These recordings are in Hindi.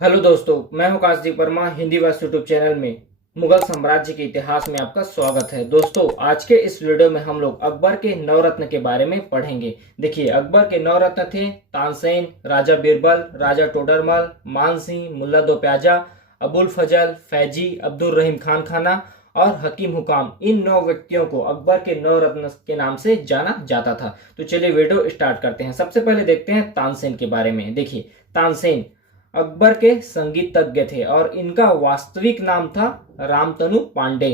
हेलो दोस्तों, मैं हूं Kashdeep Verma. Hindi voice YouTube channel में मुगल साम्राज्य के इतिहास में आपका स्वागत है। दोस्तों, आज के इस वीडियो में हम लोग अकबर के नवरत्न के बारे में पढ़ेंगे। देखिए, अकबर के नवरत्न थे तानसेन, राजा बीरबल, राजा टोडरमल, मानसिंह, मुल्ला दो प्याजा, अबुल फजल, फैजी, अब्दुल रहीम खान खाना और हकीम हुकाम। इन 9 व्यक्तियों को अकबर के नवरत्न के नाम से जाना जाता था। तो चलिए वीडियो स्टार्ट करते हैं। सबसे पहले देखते हैं तानसेन के बारे में। देखिए, तानसेन अकबर के संगीतज्ञ थे और इनका वास्तविक नाम था रामतनु पांडे।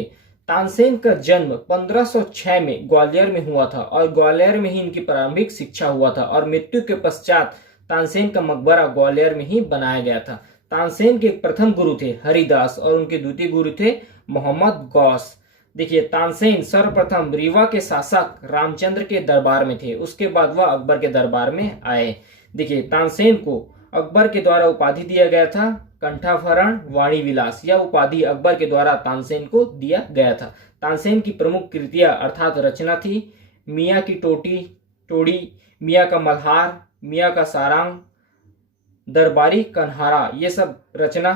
तानसेन का जन्म 1506 में ग्वालियर में हुआ था और ग्वालियर में ही इनकी प्रारंभिक शिक्षा हुआ था और मृत्यु के पश्चात तानसेन का मकबरा ग्वालियर में ही बनाया गया था। तानसेन के प्रथम गुरु थे हरिदास और उनके द्वितीय गुरु थे मोहम्मद गौस। देखिए, तानसेन सर्वप्रथम रीवा के शासक रामचंद्र के दरबार में थे। उसके बाद वह अकबर के दरबार में आए। देखिए, तानसेन को अकबर के द्वारा उपाधि दिया गया था कंठाभरण वाणी विलास। यह उपाधि अकबर के द्वारा तानसेन को दिया गया था। तानसेन की प्रमुख कृतियां अर्थात रचना थी मियाँ की टोड़ी, मियाँ का मल्हार, मियाँ का सारंग, दरबारी कन्हारा। ये सब रचना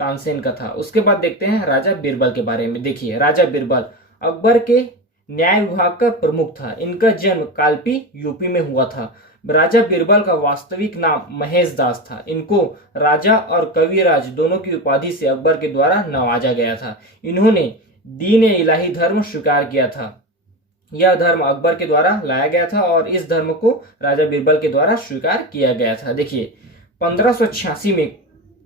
तानसेन का था। उसके बाद देखते हैं राजा बीरबल के बारे में। देखिए, राजा बीरबल अकबर के न्याय विभाग का प्रमुख था। इनका जन्म कालपी यूपी में हुआ था। राजा बीरबल का वास्तविक नाम महेश दास था। इनको राजा और कविराज दोनों की उपाधि से अकबर के द्वारा नवाजा गया था। इन्होंने दीन इलाही धर्म स्वीकार किया था। यह धर्म अकबर के द्वारा लाया गया था और इस धर्म को राजा बीरबल के द्वारा स्वीकार किया गया था। देखिए, 1586 में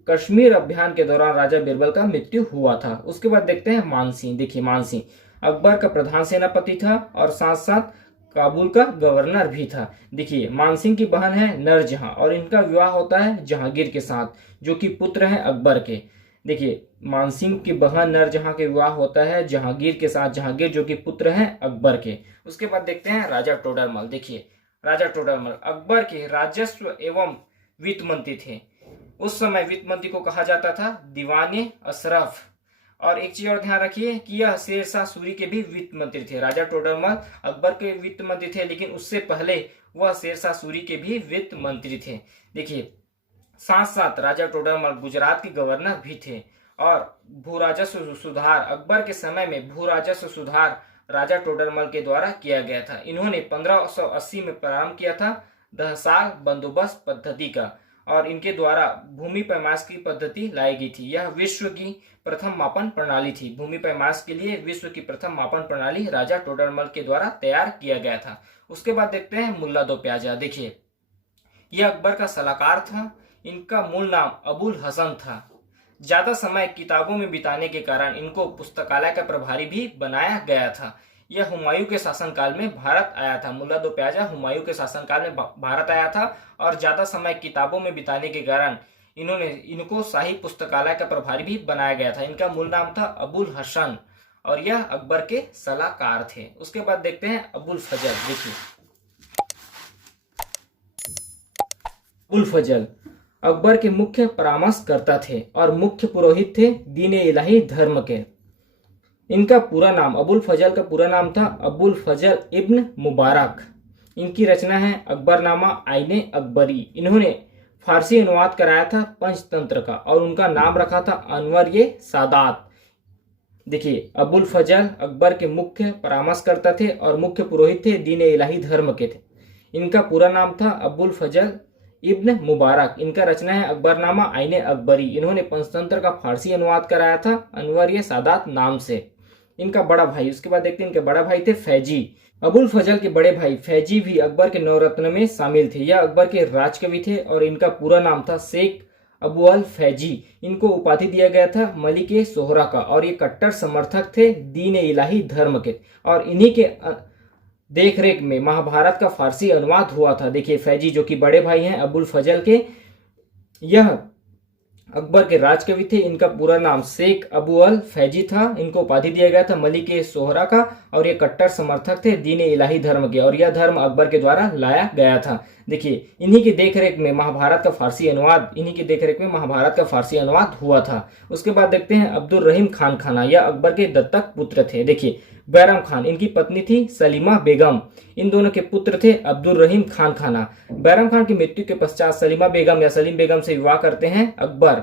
कश्मीर अभियान के दौरान राजा बीरबल का मृत्यु हुआ था। उसके बाद देखते हैं मानसिंह। देखिए, मानसिंह अकबर का प्रधान सेनापति था और साथ साथ काबुल का गवर्नर भी था। देखिए, मानसिंह की बहन है नरजहां और इनका विवाह होता है जहांगीर के साथ, जो कि पुत्र हैं अकबर के। देखिए, मानसिंह की बहन नरजहां के विवाह होता है जहांगीर के साथ, जहांगीर जो कि पुत्र हैं अकबर के। उसके बाद देखते हैं राजा टोडरमल। देखिए, राजा टोडरमल अकबर के राजस्व एवं वित्त मंत्री थे। उस समय वित्त मंत्री को कहा जाता था दीवाने अशरफ। और एक चीज और ध्यान रखिए कि यह शेरशाह सूरी के भी वित्त मंत्री थे। राजा टोडरमल अकबर के वित्त मंत्री थे, लेकिन उससे पहले वह शेरशाह सूरी के भी वित्त मंत्री थे। देखिए, साथ साथ राजा टोडरमल गुजरात के गवर्नर भी थे और भू राजस्व सुधार अकबर के समय में भू राजस्व सुधार राजा टोडरमल के द्वारा किया गया था। इन्होंने 1580 में प्रारंभ किया था दहसाल बंदोबस्त पद्धति का और इनके द्वारा भूमि पैमाश की पद्धति लाई गई थी। यह विश्व की प्रथम मापन प्रणाली थी। भूमि पैमाश के लिए विश्व की प्रथम मापन प्रणाली राजा टोडरमल के द्वारा तैयार किया गया था। उसके बाद देखते हैं मुल्ला दो प्याजा। देखिए, यह अकबर का सलाहकार था। इनका मूल नाम अबुल हसन था। ज्यादा समय किताबों में बिताने के कारण इनको पुस्तकालय का प्रभारी भी बनाया गया था। यह हुमायूं के शासनकाल में भारत आया था। मुल्ला दो प्याजा हुमायूं के शासनकाल में भारत आया था और ज्यादा समय किताबों में बिताने के कारण इनको शाही पुस्तकालय का प्रभारी भी बनाया गया था। इनका मूल नाम था अबुल हसन और यह अकबर के सलाहकार थे। उसके बाद देखते हैं अबुल फजल। देखिए, अबुल फजल अकबर के मुख्य परामर्शकर्ता थे और मुख्य पुरोहित थे दीन इलाही धर्म के। इनका पूरा नाम अबुल फजल का पूरा नाम था अबुल फजल इब्न मुबारक। इनकी रचना है अकबरनामा आईने अकबरी। इन्होंने फारसी अनुवाद कराया था पंचतंत्र का और उनका नाम रखा था अनवर ये सादात। देखिए, अबुल फजल अकबर के मुख्य परामर्शकर्ता थे और मुख्य पुरोहित थे दीन इलाही धर्म के थे। इनका पूरा नाम था अबुल फजल इब्न मुबारक। इनका रचना है अकबरनामा आईने अकबरी। इन्होंने पंचतंत्र का फारसी अनुवाद कराया था अनवर ये सादात नाम से। इनका बड़ा भाई, उसके बाद देखते हैं इनके बड़ा भाई थे फैजी। अबुल फजल के बड़े भाई फैजी भी अकबर के नवरत्न में शामिल थे। यह अकबर के राजकवि थे और इनका पूरा नाम था शेख अबू अल फैजी। इनको उपाधि दिया गया था मलिक सोहरा का और ये कट्टर समर्थक थे दीन इलाही धर्म के और इन्हीं के देखरेख में महाभारत का फारसी अनुवाद हुआ था। देखिए, फैजी जो कि बड़े भाई हैं अबुल फजल के, यह अकबर के राजकवि थे। इनका पूरा नाम शेख अबू अल फैजी था। इनको उपाधि दिया गया था मलिक सोहरा का और ये कट्टर समर्थक थे दीन इलाही धर्म के और यह धर्म अकबर के द्वारा लाया गया था। देखिए, इन्हीं की देखरेख में महाभारत का फारसी अनुवाद हुआ था। उसके बाद देखते हैं अब्दुल रहीम खान खाना। यह अकबर के दत्तक पुत्र थे। देखिए, बैरम खान इनकी पत्नी थी सलीमा बेगम। इन दोनों के पुत्र थे अब्दुल रहीम खान खाना। बैरम खान की मृत्यु के पश्चात सलीमा बेगम या सलीम बेगम से विवाह करते हैं अकबर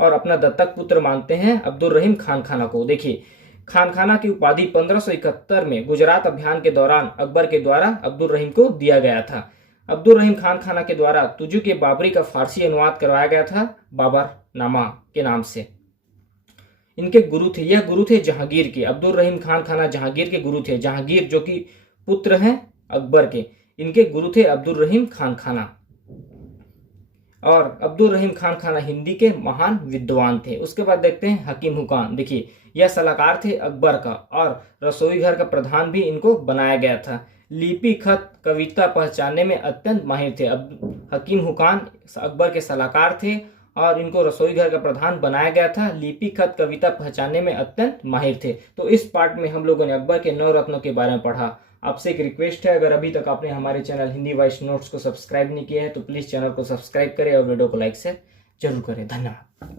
और अपना दत्तक पुत्र मानते हैं अब्दुल रहीम खान खाना को। देखिए, खान खाना की उपाधि 1571 में गुजरात अभियान के दौरान अकबर के द्वारा अब्दुल रहीम को दिया गया था। अब्दुल रहीम खान खाना के द्वारा तुजु के बाबरी का फारसी अनुवाद करवाया गया था बाबर नामा के नाम से। इनके गुरु थे, यह गुरु थे जहांगीर के। अब्दुल रहीम खान खाना जहांगीर के गुरु थे। जहांगीर जो कि पुत्र हैं अकबर के, इनके गुरु थे अब्दुल रहीम खान खाना। और अब्दुल रहीम खान खाना हिंदी के महान विद्वान थे। उसके बाद देखते हैं हकीम हुकाम। देखिए, यह सलाहकार थे अकबर का और रसोई घर का प्रधान भी इनको बनाया गया था। लिपि, खत, कविता पहचानने में अत्यंत माहिर थे। हकीम हुकाम अकबर के सलाहकार थे और इनको रसोई घर का प्रधान बनाया गया था। लिपि, खत, कविता पहचानने में अत्यंत माहिर थे। तो इस पार्ट में हम लोगों ने अकबर के 9 रत्नों के बारे में पढ़ा। आपसे एक रिक्वेस्ट है, अगर अभी तक आपने हमारे चैनल हिंदी वॉइस नोट्स को सब्सक्राइब नहीं किया है तो प्लीज चैनल को सब्सक्राइब करें और वीडियो को लाइक से जरूर करें। धन्यवाद।